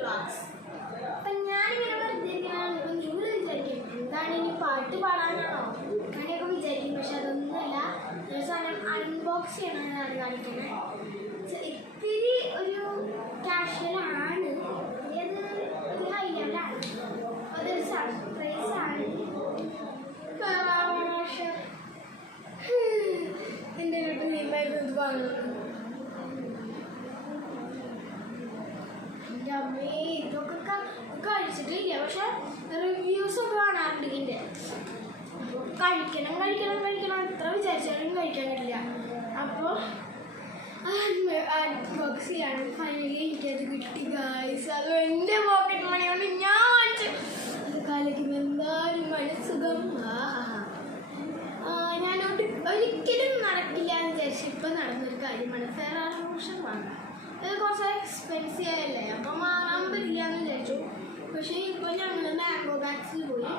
Vlogs. അപ്പം ഞാനിങ്ങനെ വെറുതെ ഇങ്ങനെ വിചാരിക്കും എന്താണ് ഇനി പാട്ട് പാടാനാണോ അങ്ങനെയൊക്കെ വിചാരിക്കും. പക്ഷെ അതൊന്നുമല്ല, ഒരു സാധനം അൺബോക്സ് ചെയ്യണമെന്നാണ് കാണിക്കുന്നത്. ഇത്തിരി ഒരു കാഷ്വലാണ്, അത് ഒരു ഹൈ ലെവലാണ്, അതൊരു സർപ്രൈസാണ്. എൻ്റെ വീട്ടിൽ നീമായിരുന്നു ഇത് വാങ്ങുന്നത്. എൻ്റെ അമ്മേ ഇതൊക്കെ കഴിച്ചിട്ടില്ല, പക്ഷെ റിവ്യൂസൊക്കെ കാണാറുണ്ട് ഇതിൻ്റെ. കഴിക്കണം എത്ര വിചാരിച്ചാലും കഴിക്കാനില്ല. അപ്പോൾ അൺബോക്സ് ചെയ്യാണ്. ഫൈനലി എനിക്കത് കിട്ടി ഗായ്സ്. അത് എൻ്റെ പോക്കറ്റ് മണി കൊണ്ട് ഞാൻ വാങ്ങിച്ചു. അത് കാലിക്കുമ്പോൾ എന്തായാലും മനസ്സുഖം. ഞാൻ ഒരിക്കലും നടക്കില്ല എന്ന് വിചാരിച്ചു ഇപ്പം നടന്നൊരു കാര്യമാണ് ഫെറാറി റോഷർ വാങ്ങാൻ. അത് കുറച്ച് എക്സ്പെൻസീവ് ആയല്ലേ, അപ്പം വാങ്ങാൻ പറ്റില്ല എന്ന് വിചാരിച്ചു. പക്ഷേ ഇപ്പോൾ ഞങ്ങൾ മാംഗോ ബാഗ്സിൽ പോയി,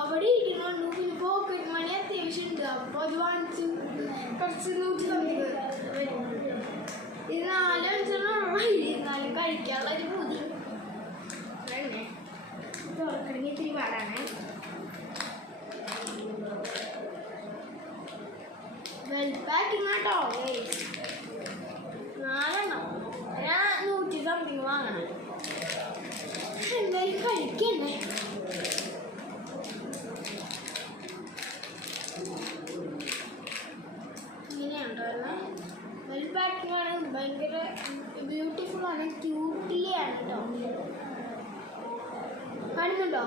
അവിടെ ഇരിക്കുന്നുണ്ട്. പിന്നെ പോക്കറ്റ് മണി അത്യാവശ്യം ഉണ്ട്, അപ്പോൾ അത് വാങ്ങിച്ചു. കുറച്ച് 150 ഇത് 4-5 ഇരുന്നാലും കഴിക്കാനുള്ള ഒരു പൂതി തന്നെ. തുറക്കണമെങ്കിൽ ഇത്തിരി പാടാണ്. വെൽ പാക്കിങ് കേട്ടോ. 4 ഞാൻ 100 സംതിങ് വാങ്ങണം. എന്തായാലും കഴിക്കണ്ടേ. ഇങ്ങനെയുണ്ടോ വെൽ പാക്കിങ് ആണ്, ഭയങ്കര ബ്യൂട്ടിഫുൾ ആണ്, ക്യൂട്ടിയാണ് കേട്ടോ. കാണുന്നുണ്ടോ?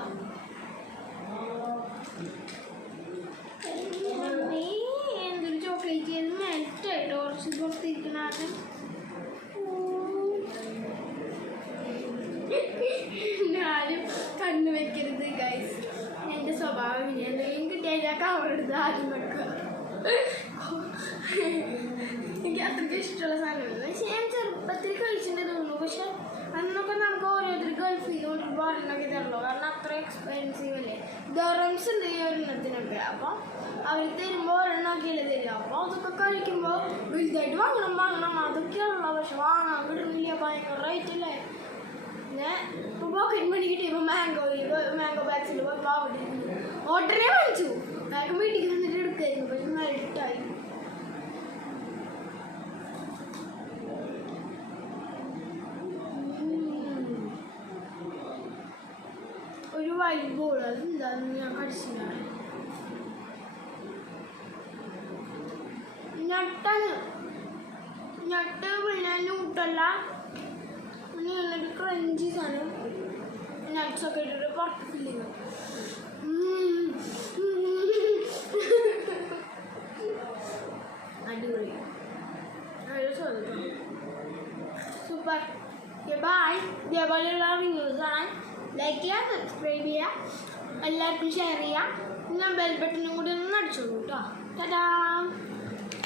എന്തൊരു ചോക്ലേറ്റ് മെൽറ്റായിട്ട് കുറച്ച് പുറത്തിരിക്കണത്. ആരും കണ്ണു വെക്കരുത് ഗൈസ്, എൻ്റെ സ്വഭാവം ഇനി എന്തെങ്കിലും കിട്ടിയാൽ ഞാൻ കവറെടുത്ത് ആദ്യം വെക്കുക. എനിക്ക് അത്രയ്ക്ക് ഇഷ്ടമുള്ള സാധനമാണ്. പക്ഷെ ഞാൻ ചെറുപ്പത്തിൽ കഴിച്ചിട്ടുണ്ടെന്ന് തോന്നുന്നു. പക്ഷെ അന്നൊക്കെ നമുക്ക് ഓരോരുത്തർ ഗൾഫിൽ നിന്ന് ഒരെണ്ണമൊക്കെ തരുള്ളൂ, കാരണം അത്ര എക്സ്പെൻസീവ് അല്ലേ. ദറംസ് ഉണ്ട് ഈ ഒരെണ്ണത്തിനൊക്കെ. അപ്പോൾ അവർ തരുമ്പോൾ ഒരെണ്ണമൊക്കെയല്ലേ തരിക. അപ്പോൾ അതൊക്കെ കഴിക്കുമ്പോൾ വലുതായിട്ട് വാങ്ങണം അതൊക്കെയാണല്ലോ. പക്ഷെ വാങ്ങാൻ കിട്ടുന്നില്ല, ഭയങ്കര റേറ്റ് അല്ലേ. പിന്നെ ഇപ്പോൾ പോക്കറ്റ് മണി കിട്ടിയപ്പോൾ മാംഗോ ബാഗ്സിൽ പോയപ്പോൾ അവിടെ ഓർഡറേ വാങ്ങിച്ചു. വേഗം വീട്ടിൽ വന്നിട്ട് എടുക്കായിരുന്നു, പക്ഷെ മെൽറ്റായി. ഒരു വൈറ്റ് ബോൾ, അതെന്താണെന്ന് ഞാൻ കടിച്ചില്ല. ഞട്ടാണ് ഞട്ട്, പിന്നെ ന്യൂട്ടല്ല, പിന്നെ എന്നിട്ട് ക്രഞ്ചി സാധനം നട്ട്സൊക്കെ ഇട്ടിട്ട് പുറത്ത് ഫില്ലിങ്. അടിപൊളി, സൂപ്പർ. ബൈ. ഇതേപോലെയുള്ള റിവ്യൂസ് ആണ്. ലൈക്ക് ചെയ്യുക, സബ്സ്ക്രൈബ് ചെയ്യുക, എല്ലാവർക്കും ഷെയർ ചെയ്യുക. ഞാൻ ബെൽ ബട്ടണും കൂടി ഒന്ന് അടിച്ചോളൂ കേട്ടോ. ടാറ്റാ.